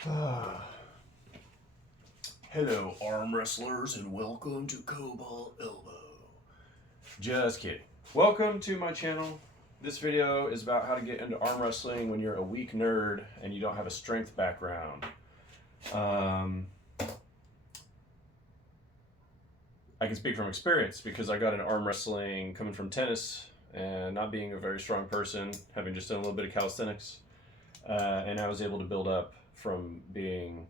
Hello, arm wrestlers, and welcome to Cobalt Elbow. Just kidding. Welcome to my channel. This video is about how to get into arm wrestling when you're a weak nerd and you don't have a strength background. I can speak from experience because I got into arm wrestling coming from tennis and not being a very strong person, having just done a little bit of calisthenics. And I was able to build up from being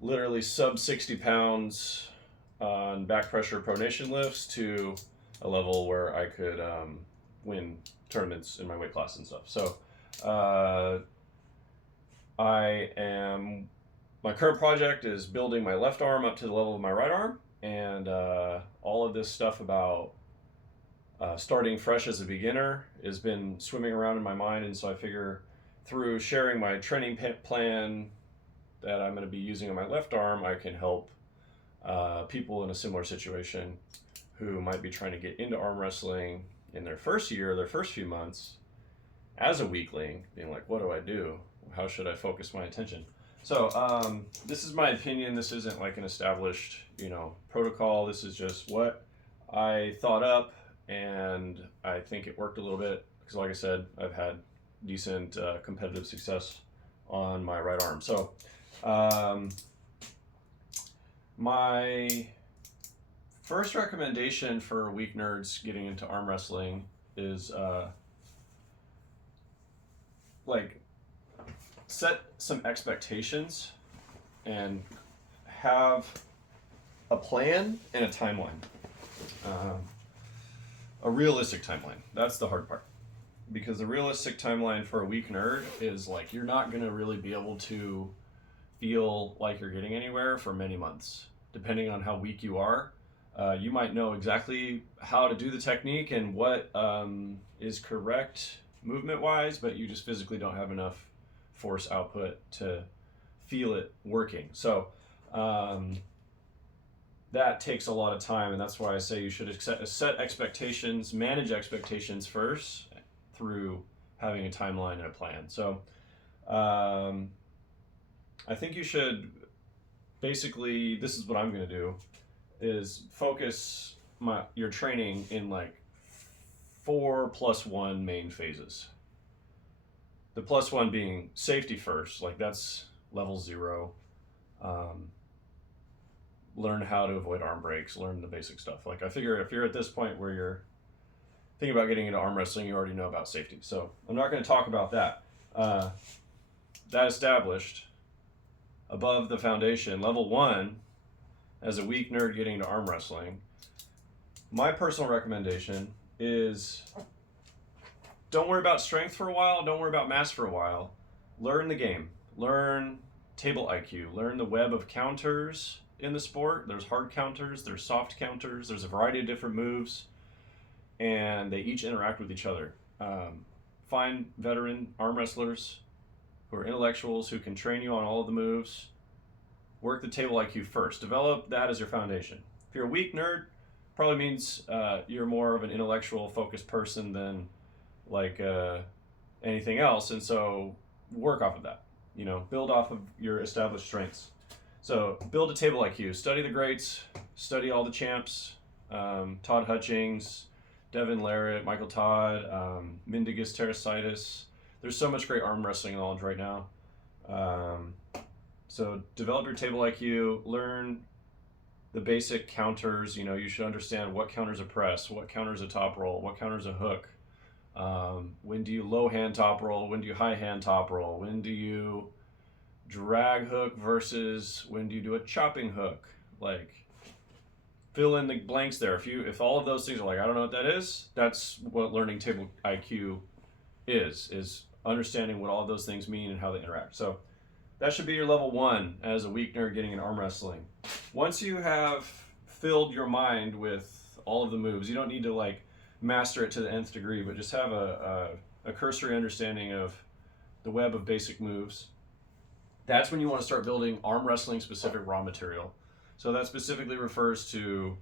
literally sub 60 pounds on back pressure pronation lifts to a level where I could win tournaments in my weight class and stuff. So my current project is building my left arm up to the level of my right arm, and all of this stuff about starting fresh as a beginner has been swimming around in my mind, and so I figure through sharing my training plan that I'm going to be using on my left arm, I can help people in a similar situation who might be trying to get into arm wrestling in their first year, their first few months, as a weakling, being like, what do I do? How should I focus my attention? So this is my opinion. This isn't like an established, protocol. This is just what I thought up, and I think it worked a little bit because, like I said, I've had decent competitive success on my right arm. So my first recommendation for weak nerds getting into arm wrestling is set some expectations and have a plan and a timeline. A realistic timeline. That's the hard part. Because the realistic timeline for a weak nerd is like you're not going to really be able to feel like you're getting anywhere for many months. Depending on how weak you are, you might know exactly how to do the technique and what is correct movement-wise, but you just physically don't have enough force output to feel it working. So that takes a lot of time, and that's why I say you should set expectations, manage expectations first, through having a timeline and a plan. So I think you should basically, this is what I'm going to do, is focus your training in like 4+1 main phases. The +1 being safety first, like that's level 0. Learn how to avoid arm breaks, learn the basic stuff. Like I figure if you're at this point where you're thinking about getting into arm wrestling, you already know about safety. So I'm not going to talk about that. That established, above the foundation, level 1, as a weak nerd getting into arm wrestling, my personal recommendation is don't worry about strength for a while, don't worry about mass for a while. Learn the game. Learn table IQ. Learn the web of counters in the sport. There's hard counters, there's soft counters, there's a variety of different moves, and they each interact with each other. Find veteran arm wrestlers who are intellectuals who can train you on all of the moves. Work the table IQ first. Develop that as your foundation. If you're a weak nerd, probably means you're more of an intellectual focused person than like anything else, and so work off of that. Build off of your established strengths. So build a table IQ. Study the greats. Study all the champs. Todd Hutchings, Devin Larratt, Michael Todd, Mindaugas Terracaitis. There's so much great arm wrestling knowledge right now. So develop your table IQ, learn the basic counters. You should understand what counters a press, what counters a top roll, what counters a hook. When do you low hand top roll? When do you high hand top roll? When do you drag hook versus when do you do a chopping hook? Like, fill in the blanks there. If all of those things are like, I don't know what that is, that's what learning table IQ is understanding what all of those things mean and how they interact. So that should be your level 1 as a weak nerd getting in arm wrestling. Once you have filled your mind with all of the moves, you don't need to like master it to the nth degree, but just have a cursory understanding of the web of basic moves. That's when you want to start building arm wrestling specific raw material. So that specifically refers to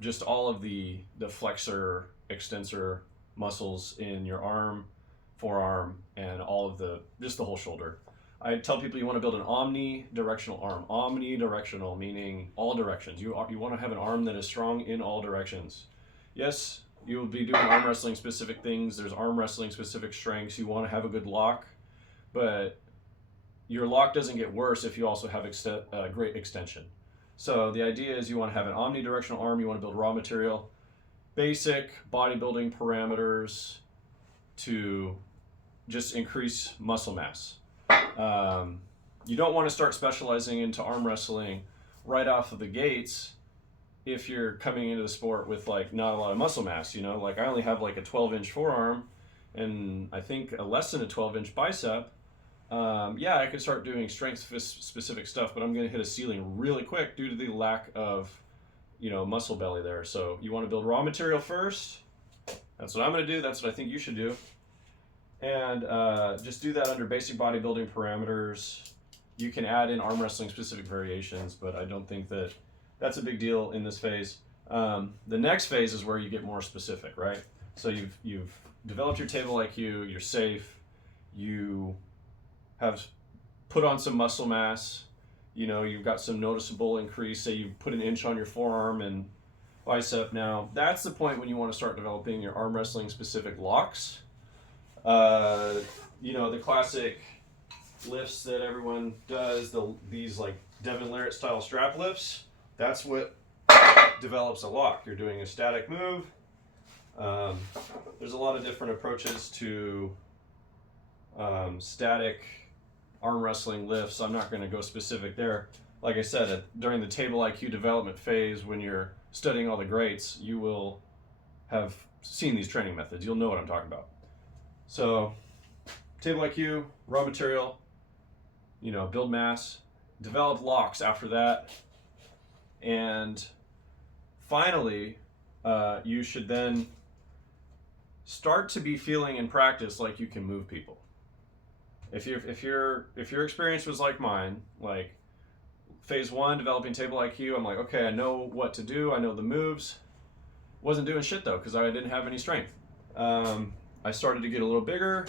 just all of the flexor, extensor muscles in your arm, forearm, and all of just the whole shoulder. I tell people you want to build an omnidirectional arm. Omnidirectional meaning all directions. You want to have an arm that is strong in all directions. Yes, you will be doing arm wrestling specific things. There's arm wrestling specific strengths. You want to have a good lock, but your lock doesn't get worse if you also have great extension. So the idea is you want to have an omnidirectional arm. You want to build raw material, basic bodybuilding parameters to just increase muscle mass. You don't want to start specializing into arm wrestling right off of the gates if you're coming into the sport with like not a lot of muscle mass. You know, like I only have like a 12-inch forearm and I think a less than a 12-inch bicep. Yeah, I could start doing strength specific stuff, but I'm going to hit a ceiling really quick due to the lack of, you know, muscle belly there. So you want to build raw material first. That's what I'm going to do. That's what I think you should do. And just do that under basic bodybuilding parameters. You can add in arm wrestling specific variations, but I don't think that that's a big deal in this phase. The next phase is where you get more specific, right? So you've developed your table IQ, you're safe, you have put on some muscle mass, you know, you've got some noticeable increase. Say you put an inch on your forearm and bicep. Now that's the point when you want to start developing your arm wrestling specific locks. You know, the classic lifts that everyone does, these like Devin Larratt style strap lifts, that's what develops a lock. You're doing a static move. There's a lot of different approaches to static arm wrestling lifts. I'm not going to go specific there. Like I said, during the table IQ development phase, when you're studying all the greats, you will have seen these training methods. You'll know what I'm talking about. So, table IQ, raw material, you know, build mass, develop locks after that, and finally, you should then start to be feeling in practice like you can move people. If your experience was like mine, like phase 1, developing table IQ, I'm like, okay, I know what to do, I know the moves. Wasn't doing shit though, because I didn't have any strength. I started to get a little bigger.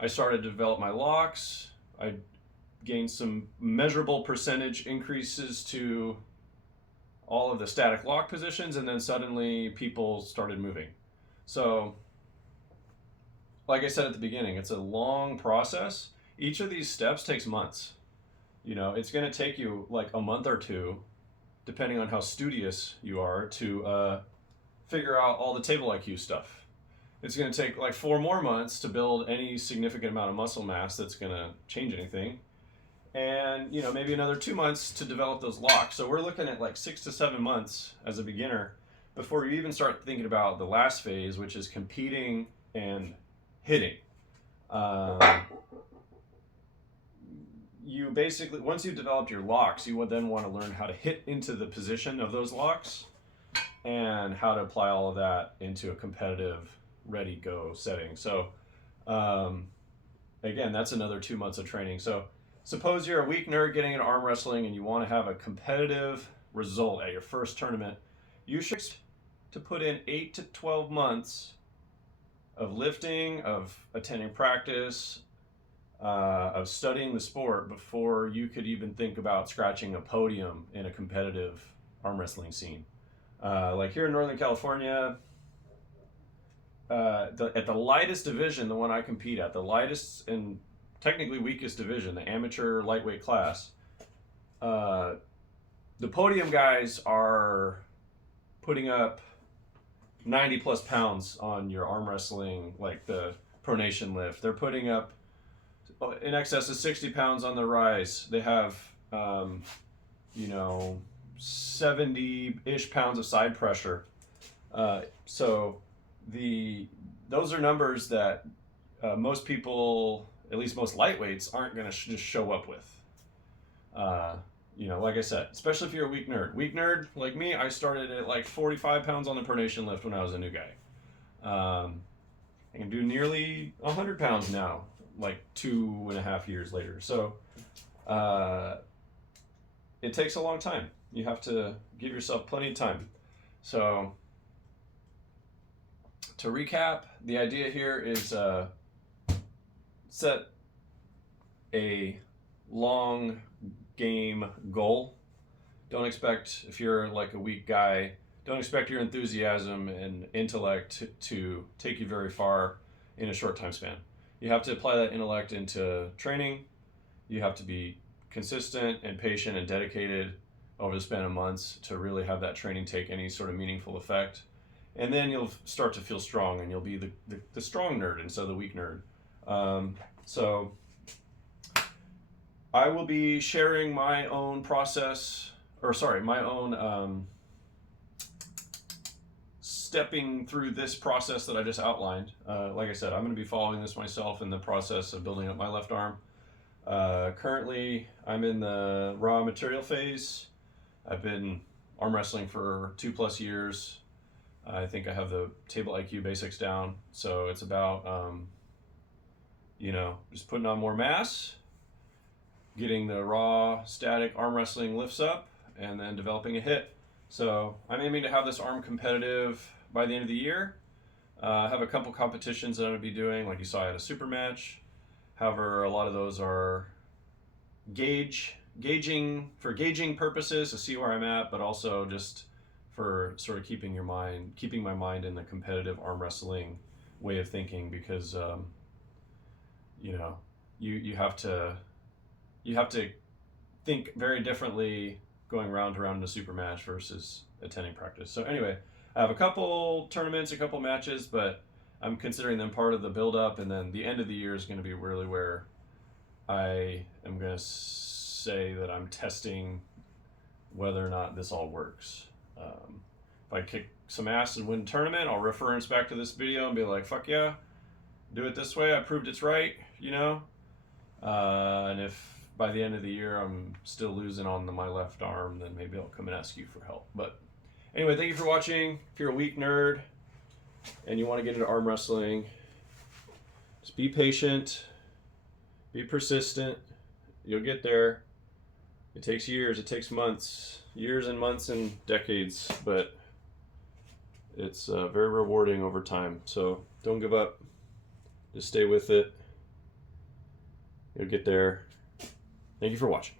I started to develop my locks. I gained some measurable percentage increases to all of the static lock positions, and then suddenly people started moving. So, like I said at the beginning, it's a long process. Each of these steps takes months. You know, it's going to take you like a month or two, depending on how studious you are, to figure out all the table IQ stuff. It's going to take like 4 more months to build any significant amount of muscle mass that's going to change anything. And, you know, maybe another 2 months to develop those locks. So we're looking at like 6 to 7 months as a beginner before you even start thinking about the last phase, which is competing and hitting. You basically, once you've developed your locks, you would then want to learn how to hit into the position of those locks and how to apply all of that into a competitive ready go setting. So again, that's another 2 months of training. So suppose you're a weak nerd getting into arm wrestling and you want to have a competitive result at your first tournament. You should to put in 8 to 12 months of lifting, of attending practice, of studying the sport before you could even think about scratching a podium in a competitive arm wrestling scene. Like here in Northern California, at the lightest division, the one I compete at, the lightest and technically weakest division, the amateur lightweight class, the podium guys are putting up 90 plus pounds on your arm wrestling, like the pronation lift. They're putting up in excess of 60 pounds on the rise. They have, 70-ish pounds of side pressure. So those are numbers that most people, at least most lightweights, aren't going to just show up with. Like I said, especially if you're a weak nerd. Weak nerd, like me, I started at like 45 pounds on the pronation lift when I was a new guy. I can do nearly 100 pounds now, like 2.5 years later. So it takes a long time. You have to give yourself plenty of time. So to recap, the idea here is set a long game goal. Don't expect, if you're like a weak guy, don't expect your enthusiasm and intellect to take you very far in a short time span. You have to apply that intellect into training. You have to be consistent and patient and dedicated over the span of months to really have that training take any sort of meaningful effect. And then you'll start to feel strong, and you'll be the strong nerd instead of the weak nerd. So I will be sharing my own process, my own stepping through this process that I just outlined. Like I said, I'm going to be following this myself in the process of building up my left arm. Currently, I'm in the raw material phase. I've been arm wrestling for 2+ years. I think I have the table IQ basics down. So it's about, just putting on more mass, getting the raw static arm wrestling lifts up, and then developing a hit. So I'm aiming to have this arm competitive by the end of the year. I have a couple competitions that I'm going to be doing, like you saw at a super match. However, a lot of those are gauging purposes to see where I'm at, but also just for sort of keeping my mind in the competitive arm wrestling way of thinking, because you have to think very differently going round to round in a super match versus attending practice. So anyway, I have a couple tournaments, a couple matches, but I'm considering them part of the build-up, and then the end of the year is going to be really where I am going to say that I'm testing whether or not this all works. If I kick some ass and win a tournament, I'll reference back to this video and be like, fuck yeah, do it this way, I proved it's right, and if by the end of the year I'm still losing on my left arm, then maybe I'll come and ask you for help. But anyway, thank you for watching. If you're a weak nerd and you want to get into arm wrestling, just be patient, be persistent, you'll get there. It takes years, it takes years and months and decades, but it's very rewarding over time. So don't give up, just stay with it, you'll get there. Thank you for watching.